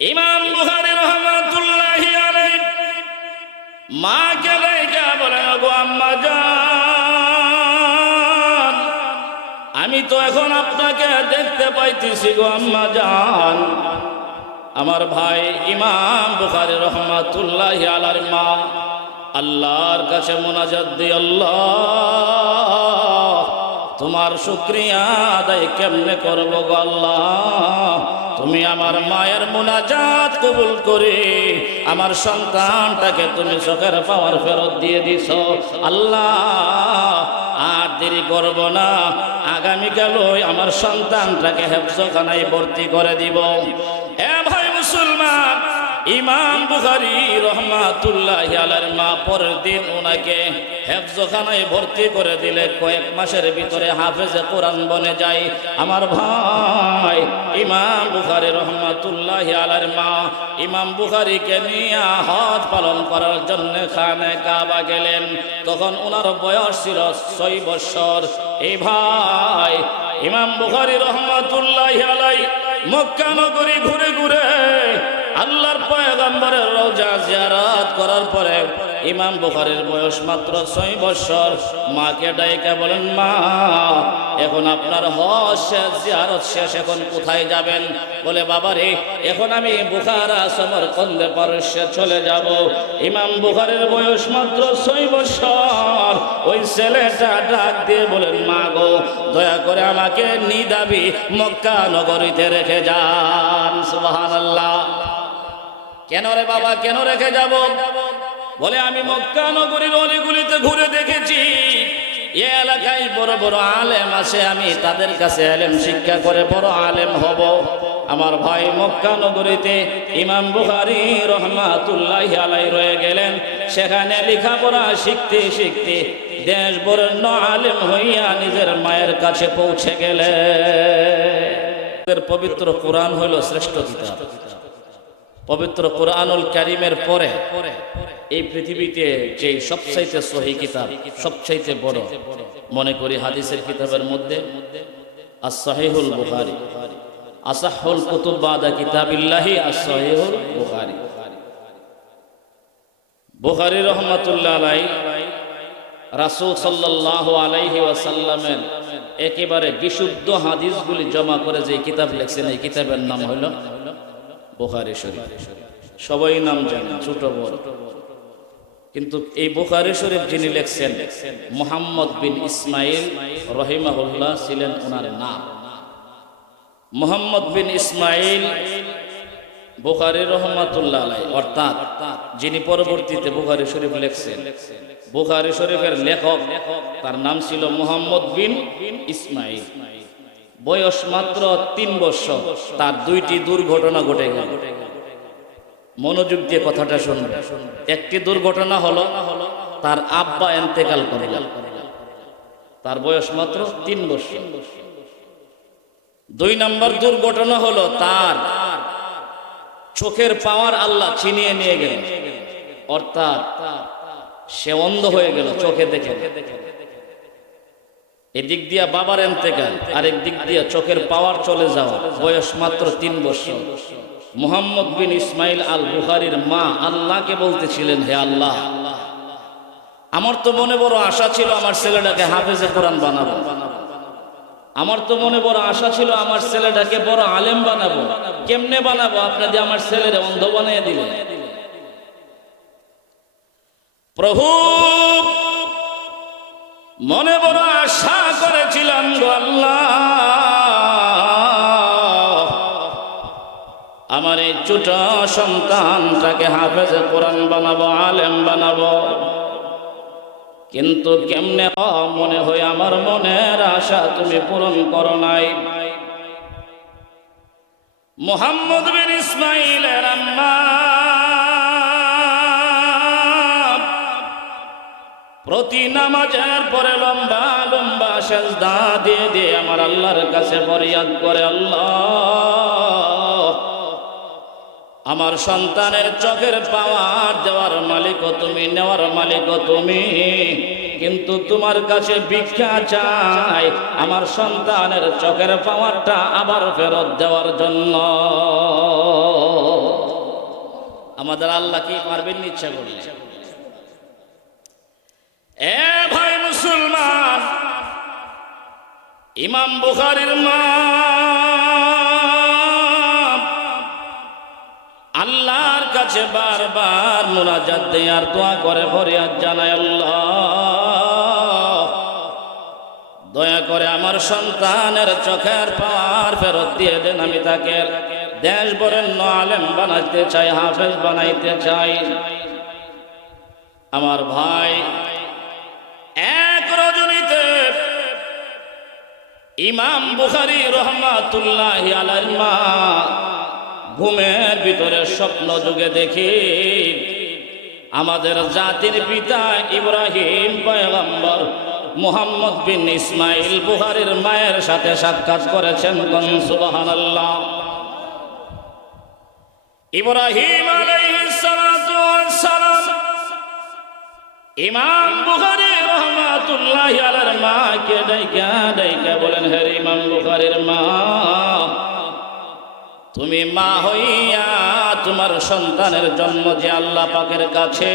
ইমাম বুখারী রহমাতুল্লাহি মাকে ডাইকা বলেন গো আম্মা জান, আমি তো এখন আপনাকে দেখতে পাইতেছি গো আম্মা জান। আমার ভাই ইমাম বুখারী রহমাতুল্লাহি আলার মা আল্লাহর কাছে মোনাজাত দি আল্লাহ, তোমার শুক্রিয়া আদায় কেমনে করব গো আল্লাহ? তুমি আমার মায়ের মোনাজাত কবুল করে আমার সন্তানটাকে তুমি চোখের পাওয়ার ফেরত দিয়ে দিছ। আল্লাহ, আর দেরি করব না। আগামীকালই আমার সন্তানটাকে হেফজখানায় ভর্তি করে দিব। এ ভাই মুসলমান ইমাম বুখারি রহমাতুল্লাহ আলার মা পরের দিন ওনাকে হেফজখানায় ভর্তি করে দিলে, কয়েক মাসের ভিতরে হাফেজে কোরআন বনে যায়। আমার ভাই ইমাম বুখারি রহমাতুল্লাহ আলার মা ইমাম বুখারিকে নিয়ে হজ পালন করার জন্য খানে কাবা গেলেন। তখন ওনার বয়স ছিল ছয় বছর। এই ভাই ইমাম বুখারি রহমাতুল্লাহ আলাই মক্কা নগরী ঘুরে ঘুরে আল্লাহর পয়গম্বরের রোজা জিয়ারত করার পরে ইমাম বুখারীর বয়স মাত্র ছয় বছর। মাকে ডাইকা বলেন, মা, এখন আপনার হজ শেষ, জিয়ারত শেষ, এখন কোথায় যাবেন? বলে বাবা রে এখন আমি বুখারা সমর কন্দে পারস্যে চলে যাব। ইমাম বুখারের বয়স মাত্র ছয় বছর। ওই ছেলেটা ডাক দিয়ে বলেন, মা গো, দয়া করে আমাকে নিদাবি মক্কা নগরীতে রেখে যান। সুবহানাল্লাহ। কেন রে বাবা, কেন রেখে যাব? বলে, আমি মক্কা নগরীর অলিগুলিতে ঘুরে দেখেছি। এ এলাকায় বড় বড় আলেম আছে, আমি তাদের কাছে আলেম শিক্ষা করে বড় আলেম হব। আমার ভাই মক্কা নগরীতে ইমাম বুখারি রহমাতুল্লাহ আলাই রয়ে গেলেন। সেখানে লেখাপড়া শিখতে শিখতে দেশ বরেণ্য আলেম হইয়া নিজের মায়ের কাছে পৌঁছে গেলে পবিত্র কোরআন হইল শ্রেষ্ঠ কিতাব। পবিত্র কোরআনুল কারিমের পরে এই পৃথিবীতে যে সবচাইতে সহি কিতাব, সবচাইতে বড়, মনে করি হাদিসের কিতাবের মধ্যে আসাহিহুল বুখারি। আসাহুল কুতুব বাদা কিতাবিল্লাহি আসাহিহুল বুখারি। বুখারি রহমাতুল্লাহ আলাই রাসূল সাল্লাল্লাহু আলাইহি ওয়াসাল্লামের একেবারে বিশুদ্ধ হাদিসগুলি জমা করে যে কিতাব লিখছেন, এই কিতাবের নাম হলো বোখারি শরীফ। সবাই নাম জানেন ছোট বড়। কিন্তু এই বোখারি শরীফ যিনি লেখছেন, মোহাম্মদ বিন ইসমাইল রহিমাহুল্লাহ ছিলেন ওনার নাম মোহাম্মদ বিন ইসমাইল বুখারি রহমাতুল্লাহ অর্থাৎ যিনি পরবর্তীতে বুখারি শরীফ লেখছেন, বুখারি শরীফের লেখক, তার নাম ছিল মোহাম্মদ বিন ইসমাইল। বয়স মাত্র তিন বছর। তার দুইটি দুর্ঘটনা ঘটে গেল। মনোযোগ দিয়ে কথাটা শুনবে। একটি দুর্ঘটনা হলো, তার আব্বা এন্তেকাল করে গেল তার বয়স মাত্র তিন বছর। দুই নম্বর দুর্ঘটনা হলো, তার চোখের পাওয়ার আল্লাহ ছিনিয়ে নিয়ে গেল অর্থাৎ সে অন্ধ হয়ে গেল, চোখে দেখে। এদিক দিয়া বাবার এন্তেকাল, আরেক দিক দিয়া চোখের পাওয়ার চলে যাওয়া, বয়স মাত্র তিন বছর। মোহাম্মদ বিন ইসমাইল আল বুহারির মা আল্লাহকে বলতেছিলেন, হে আল্লাহ, আমার তো মনে বড় আশা ছিল আমার ছেলেটাকে হাফেজে কোরআন বানাবো। আমার তো মনে বড় আশা ছিল আমার ছেলেটাকে বড় আলেম বানাবো। কেমনে বানাবো? আপনাদের আমার ছেলেরা অন্ধ বানিয়ে দিলেন। প্রভু মনে বড় আশা করেছিলাম গো আল্লাহ। আমার এই ছোট সন্তানটাকে হাফেজে কোরআন বানাবো, আলেম বানাবো। কিন্তু কেমনে মনে হয় আমার মনের আশা তুমি পূরণ করো নাই। মোহাম্মদ বিন ইসমাইলের আম্মা প্রতি নামাজের পরে লম্বা লম্বা সেজদা দিয়ে দিয়ে আমার আল্লাহর কাছে ফরিয়াদ করে, আল্লাহ। আমার সন্তানের চোখের পাওয়ার দেওয়ার মালিক তুমি, নেওয়ার মালিক তুমি। কিন্তু তোমার কাছে ভিক্ষা চাই আমার সন্তানের চোখের পাওয়ারটা আবার ফেরত দেওয়ার জন্য। আমাদের আল্লাহ কি পারবেন? ইচ্ছা করলে। এ ভাই মুসলমান, ইমাম বুখারির মা, আল্লাহর কাছে বারবার মোনাজাত দেয়ার দোয়া করে, ফরিয়াদ জানায়, আল্লাহ। দয়া করে আমার সন্তানের চোখের পাওয়ার ফেরত দিয়ে দেন, আমি তাকে দেশ বরেণ্য আলেম বানাইতে চাই, হাফেজ বানাইতে চাই। আমার ভাই রজনীতে। ইমাম বুখারি রহমাতুল্লাহ ঘুমের ভিতরে স্বপ্ন যুগে দেখি আমাদের জাতির পিতা ইব্রাহিম পয়গম্বর মুহাম্মদ বিন ইসমাইল বুহারির মায়ের সাথে সাক্ষাৎ করেছেন সুবহানাল্লাহ। ইব্রাহিম আলাইহিস সালাম ইমাম বুখারী রহমাতুল্লাহ আলার মা কে ডাইকা ডাইকা বলেন, হে ইমাম বুখারীর মা, তুমি মা হইয়া তোমার সন্তানের জন্ম যে আল্লাহ পাকের কাছে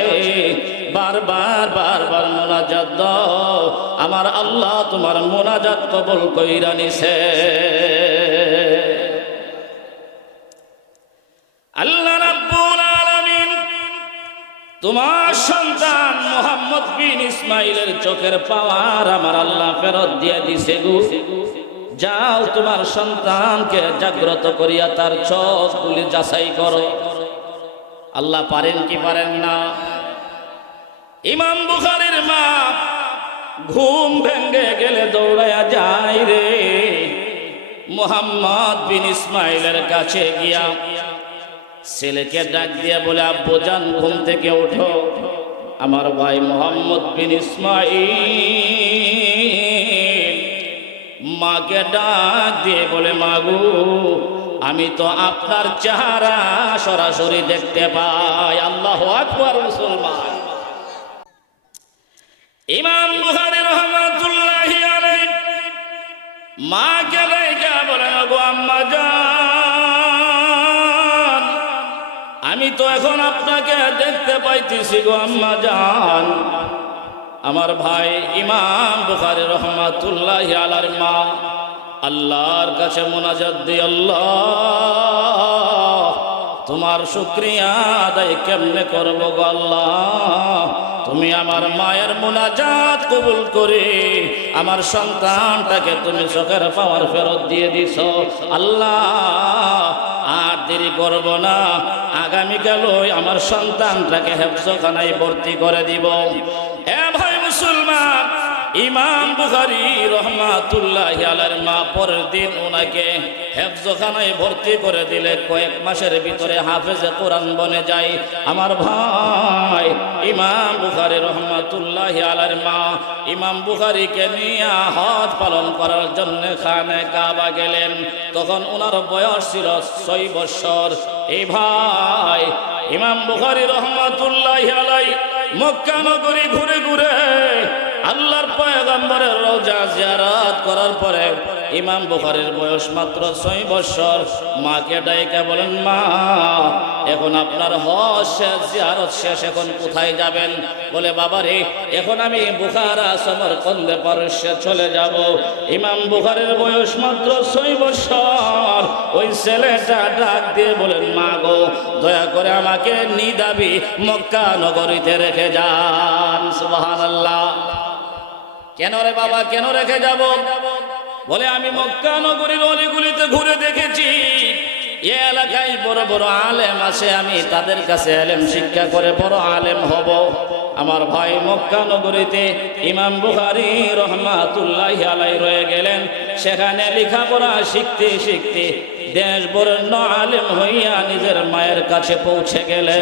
বারবার বারবার মোনাজাত দাও, আমার আল্লাহ তোমার মোনাজাত কবল কইরা নিছে। আল্লাহ তোমার সন্তান মোহাম্মদ বিন ইসমাইলের চোখের পাওয়ার আমার আল্লাহ ফেরত দিয়ে দিছে গো। যাও তোমার সন্তানকে জাগ্রত করিয়া তার চোখগুলি যাচাই করো। আল্লাহ পারেন কি পারেন না? ইমাম বুখারির মা ঘুম ভেঙ্গে গেলে দৌড়াইয়া যায় রে। মোহাম্মদ বিন ইসমাইলের কাছে গিয়া ছেলেকে ডাক দিয়া বলে, আব্বু জান ঘুম থেকে ওঠো। আমার ভাই মোহাম্মদ বিন ইসমাইল মাকে ডাক দিয়ে বলে, মাগু, আমি তো আপনার চেহারা সরাসরি দেখতে পাই। আল্লাহ আকবর, মুসলমান। ইমাম বুখারী রহমাতুল্লাহি আলাইহি মাকে ডাইকা বলেন গো আম্মা জান আমি তো এখন আপনাকে দেখতে পাইতেছি গো আম্মা জান। আমার ভাই ইমাম বুখারি রহমাতুল্লাহ আলার মা, আল্লাহর কাছে মোনাজাত দিয়ে আল্লাহ তোমার শুক্রিয়া আদায় কেমনে করব আল্লাহ? তুমি আমার মায়ের মোনাজাত কবুল করে আমার সন্তানটাকে তুমি চোখের পাওয়ার ফেরত দিয়ে দিছ। আল্লাহ, আর দেরি করব না। আগামীকাল আমার সন্তানটাকে হেফজখানায় ভর্তি করে দিব। এ ভাই মুসলমান ইমাম বুখারি রহমাতুল্লাহ আলার মা পরের দিন ওনাকে হেফজখানায় ভর্তি করে দিলে, কয়েক মাসের ভিতরে হাফেজে কোরআন বনে যায়। আমার ভাই ইমাম বুখারি রহমাতুল্লাহ আলার মা ইমাম বুখারিকে নিয়ে হজ পালন করার জন্য খানে কাবা গেলেন। তখন ওনার বয়স ছিল ছয় বৎসর এই ভাই ইমাম বুখারি রহমাতুল্লাহ আলাই মক্কা নগরী ঘুরে ঘুরে আল্লাহর পয়গম্বরের রোজা জিয়ারত করার পরে ইমাম বুখারীর বয়স মাত্র ছয় বছর। মাকে ডাইকা বলেন, মা, এখন আপনার হজ শেষ, জিয়ারত শেষ, এখন কোথায় যাবেন? বলে, বাবা রে, এখন আমি বুখারা সমর কন্দে পারস্যে চলে যাব। ইমাম বুখারের বয়স মাত্র ছয় বছর। ওই ছেলেটা ডাক দিয়ে বলেন, মা গো, দয়া করে আমাকে নিদাবি, মক্কা নগরীতে রেখে যান। সুবহানাল্লাহ। কেন রে বাবা, কেন রেখে যাব? বলে, আমি মক্কা নগরীর অলিগুলিতে ঘুরে দেখেছি। এ এলাকায় বড় বড় আলেম আছে, আমি তাদের কাছে আলেম শিক্ষা করে বড় আলেম হব। আমার ভাই মক্কা নগরীতে ইমাম বুখারি রহমাতুল্লাহ আলাই রয়ে গেলেন। সেখানে লেখাপড়া শিখতে শিখতে দেশ বরেণ্য আলেম হইয়া নিজের মায়ের কাছে পৌঁছে গেলে।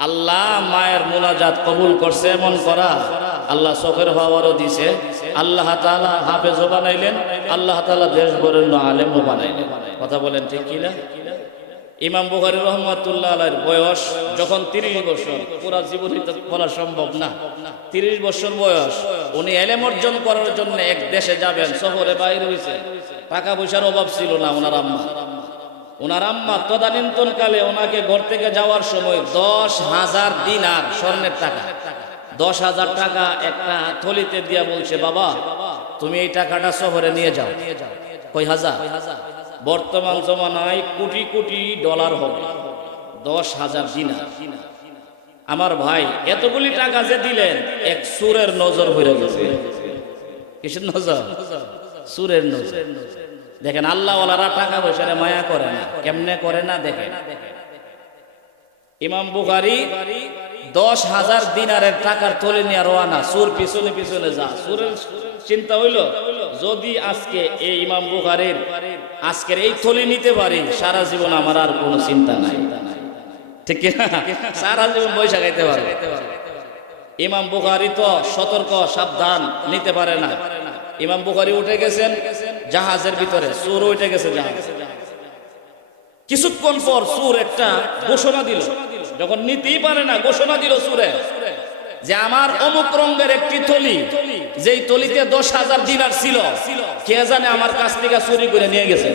আল্লাহ মায়ের মোনাজাত কবুল করছে, এমন করা। আল্লাহ চোখের হওয়ারও দিছে। আল্লাহ তালা হাফেজও বানাইলেন। আল্লাহ তালা দেশ বরেণ্য আলেমও বানাইলেন। কথা বলেন ঠিক কিনা? ইমাম বুখারি রহমতুল্লাহ আলাইর বয়স যখন তিরিশ বছর, পুরা জীবন বলা সম্ভব না। তিরিশ বছর বয়স, উনি এলেম অর্জন করার জন্য এক দেশে যাবেন শহরে বাইরে হয়েছে টাকা পয়সার অভাব ছিল না ওনার আম্মা। ওনার আম্মা তদানীন্তন কালে ওনাকে ঘর থেকে যাওয়ার সময় দশ হাজার দিন আর স্বর্ণের টাকা। দশ হাজার টাকা একটা থলিতে দিয়া বলছে, বাবা, তুমি এই টাকাটা শহরে নিয়ে যাও। কই হাজার? বর্তমান জমানায় কোটি কোটি ডলার হবে, দশ হাজার দিনার। আমার ভাই, এতগুলি টাকা যে দিলেন, এক সুরের নজর হয়ে গেছে। কিসের নজর? সুরের নজর। দেখেন, আল্লাহওয়ালারা টাকা পয়সারে মায়া করে না। কেমনে করে না দেখেন? ইমাম বুখারি দশ হাজার দিনারের টাকার তোলে নিয়ে রোয়ানা সুর পিছনে পিছনে যা। সুরের চিন্তা হইল, যদি আজকে এই ইমাম বুখারির, আজকের এই থলি নিতে পারি, সারা জীবন আমার আর কোনো চিন্তা নাই। ঠিক সারা জীবন পয়সা খাইতে পারবে। ইমাম বুখারি তো সতর্ক, সাবধান, নিতে পারে না। ইমাম বুখারি উঠে গেছেন, জাহাজের ভিতরে, সুর উঠে গেছে জাহাজ। কিছুক্ষণ পর সুর একটা ঘোষণা দিল। যখন নিতেই পারে না, ঘোষণা দিল সুরে, যে আমার অমুক রঙের একটি থলি, যেই তলিতে দশ হাজার দিনার ছিল, কে জানে আমার কাছ থেকে চুরি করে নিয়ে গেছে।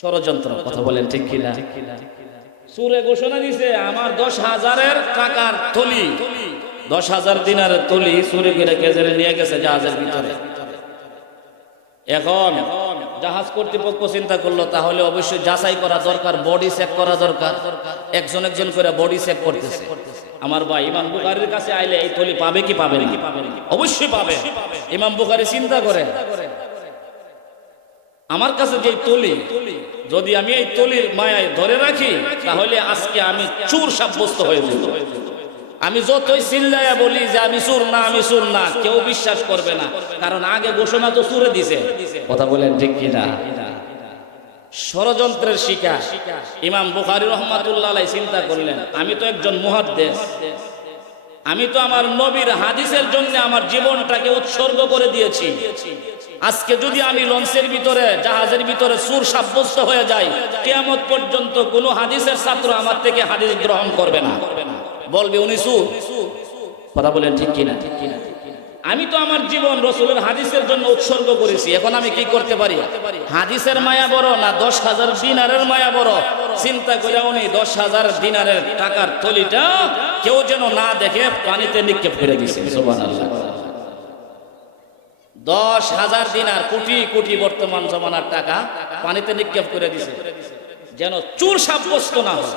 ষড়যন্ত্র, কথা বলেন ঠিক কিনা? সুরে ঘোষণা দিছে, আমার দশ হাজারের টাকার থলি, দশ হাজার দিনার থলি চুরি করে কে জানে নিয়ে গেছে জাহাজের ভিতরে। এখন জাহাজ কর্তৃপক্ষ চিন্তা করল, তাহলে অবশ্যই যাচাই করা দরকার বডি চেক করা দরকার। একজন একজন করে বডি চেক করতেছে। আমার ভাই, ইমাম বুখারির কাছে আইলে এই থলি পাবে কি পাবে না? অবশ্যই পাবে। ইমাম বুখারি চিন্তা করে। আমার কাছে যে তলি যদি আমি এই তলির মায়ায় ধরে রাখি, তাহলে আজকে আমি চুর সাব্যস্ত হয়ে যাব। আমি যতই চিল্লাইয়া বলি যে আমি সুর না আমি সুর না কেউ বিশ্বাস করবে না। কারণ আগে ঘোষণা তো সুরে দিছে। কথা বলেন ঠিক কিনা? ষড়যন্ত্রের শিকার। ইমাম বুখারি রহমাতুল্লাহ চিন্তা করলেন আমি তো একজন মুহাদ্দেশ আমি তো আমার নবীর হাদিসের জন্য আমার জীবনটাকে উৎসর্গ করে দিয়েছি। আজকে যদি আমি লঞ্চের ভিতরে জাহাজের ভিতরে সুর সাব্যস্ত হয়ে যাই কেয়ামত পর্যন্ত কোনো হাদিসের ছাত্র আমার থেকে হাদিস গ্রহণ করবে না। বলবে, উনি সুর। কথা বলেন ঠিক কিনা? ঠিক কিনা আমি তো আমার জীবন রসুলের হাদিসের জন্য উৎসর্গ করেছি। এখন আমি কি করতে পারি? হাদিসের মায়া বড় না দশ হাজার দিনারের মায়া বড়? চিন্তা করে উনি দশ হাজার দিনারের টাকার থলিটা কেউ যেন না দেখে পানিতে নিক্ষেপ করে দিছে। দশ হাজার দিনার কোটি কোটি বর্তমান জমানার টাকা পানিতে নিক্ষেপ করে দিছে। যেন চুর সাব্যস্ত না হয়।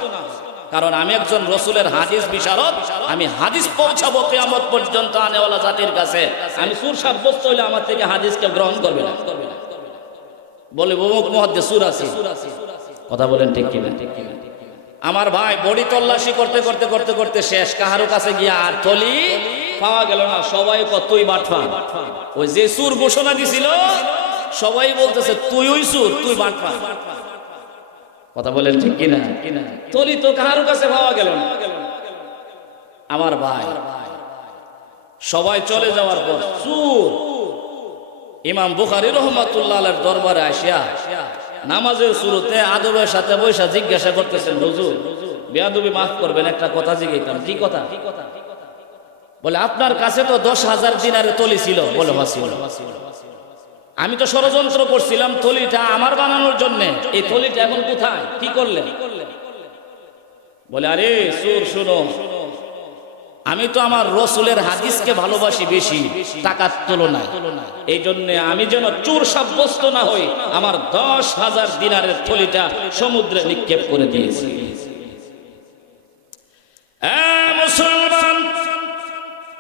কারণ আমি একজন রসুলের হাদিস বিশারদ, আমি হাদিস পৌঁছাবো কেয়ামত পর্যন্ত আনেওয়ালা জাতির কাছে। আমি সুর সাব্যস্ত হইলে আমার থেকে হাদিসকে গ্রহণ করবে না। বলে, অমুক মহাদ্দে সুর আছে। কথা বলেন ঠিক কিনা? আমার ভাই বডি তল্লাশি করতে করতে করতে করতে শেষ। কাহারো কাছে গিয়া আর থলি পাওয়া গেল না, সবাই কতই বাটফা ওই যে সুর ঘোষণা দিছিল, সবাই বলতেছে, তুই ওই সুর, তুই বাটফা কথা বলেন ঠিক কিনা? তলি তো কাহারো কাছে পাওয়া গেল না। আমার ভাই, সবাই চলে যাওয়ার পর সুর ইমাম বুখারি রহমাতুল্লাহ দরবারে আসিয়া নামাজের শুরুতে আদবের সাথে বৈশা জিজ্ঞাসা করতেছেন, হুজুর, বেয়াদবি মাফ করবেন, একটা কথা জিজ্ঞাসা কি কথা? বলে, আপনার কাছে তো দশ হাজার দিনারে তলি ছিল। বলে হাসি আমি তো ষড়যন্ত্র করছিলাম থলিটা আমার বানানোর জন্য। এই থলিটা এখন কোথায়? কি করলেন বলে, আরে, সুর শুনো। আমি তো আমার রসুলের হাদিসকে ভালোবাসি বেশি, টাকার তুলনায়। এই জন্য আমি যেন চোর সাব্যস্ত না হই, আমার দশ হাজার দিনারের থলিটা সমুদ্রে নিক্ষেপ করে দিয়েছি। মুসলমান!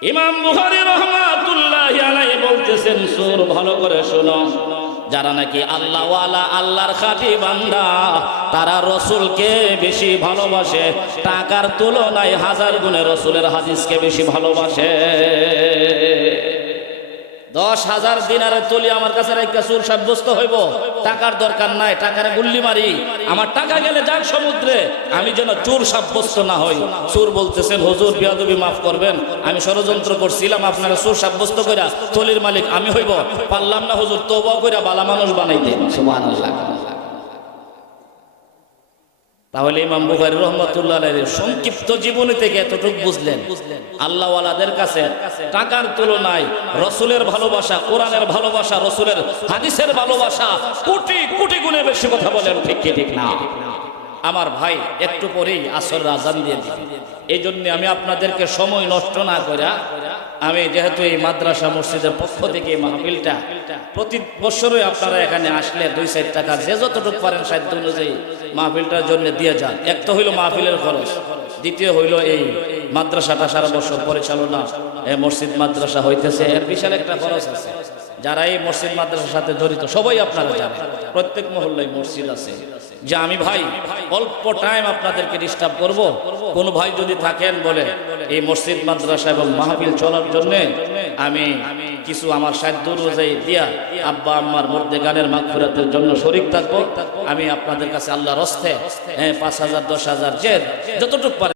ইমাম বুহারি রহমাতুল্লাহ আলাইহি বলতেছেন, সুর ভালো করে শোনো। যারা নাকি আল্লাহ ওয়ালা আল্লাহর খাঁটি বান্দা, তারা রসুলকে বেশি ভালোবাসে। টাকার তুলনায় হাজার গুণে রসুলের হাদিসকে বেশি ভালোবাসে। দশ হাজার দিনারের তলি আমার কাছে একটা চুল সাব্যস্ত হইব। টাকার দরকার নাই, টাকার গুল্লি মারি। আমার টাকা গেলে যাক সমুদ্রে, আমি যেন চুর সাব্যস্ত না হই। চুর বলতেছেন, হজুর, বিয়াদবি মাফ করবেন। আমি ষড়যন্ত্র করছিলাম, আপনারা চুর সাব্যস্ত কইরা তলির মালিক আমি হইব। পারলাম না, হুজুর তবুও কইরা বালা মানুষ বানাইতে সুবহানাল্লাহ। তাহলে ইমাম বুখারী রহমতুল্লাহ সংক্ষিপ্ত জীবনী থেকে এতটুকু বুঝলেন, আল্লাহওয়ালাদের কাছে টাকার তুলনায় রসুলের ভালোবাসা, কোরআনের ভালোবাসা, রসুলের হাদিসের ভালোবাসা কোটি কোটি গুণে বেশি কথা বলেন, ঠিক ঠিক না? আমার ভাই, একটু পরেই আসর রাজান দিয়ে দিন। এই জন্য আমি আপনাদেরকে সময় নষ্ট না করে আমি যেহেতু এই মাদ্রাসা মসজিদের পক্ষ থেকে এই মাহফিলটা প্রতি বছরই আপনারা এখানে আসলে দুই চার টাকা যে যতটুকু পারেন সাধ্য অনুযায়ী মাহফিলটার জন্য দিয়ে যান। এক তো হইল মাহফিলের খরচ, দ্বিতীয় হইল এই মাদ্রাসাটা সারা বছর পরিচালনা, এই মসজিদ মাদ্রাসা হইতেছে। এর বিশাল একটা খরচ আছে। যারা এই মসজিদ মাদ্রাসার সাথে জড়িত, সবাই আপনারা জানেন, প্রত্যেক মহল্লায় মসজিদ আছে। যে আমি ভাই, অল্প টাইম আপনাদেরকে ডিস্টার্ব করব। কোন ভাই যদি থাকেন বলে এই মসজিদ মাদ্রাসা এবং মাহফিল চলার জন্য আমি কিছু আমার সাধ্য অনুযায়ী দিয়া আব্বা আম্মার মধ্যে গানের মাগফিরাতের জন্য শরিক থাকব। আমি আপনাদের কাছে আল্লাহর হস্তে হ্যাঁ পাঁচ হাজার, দশ হাজার যে যতটুকু পারে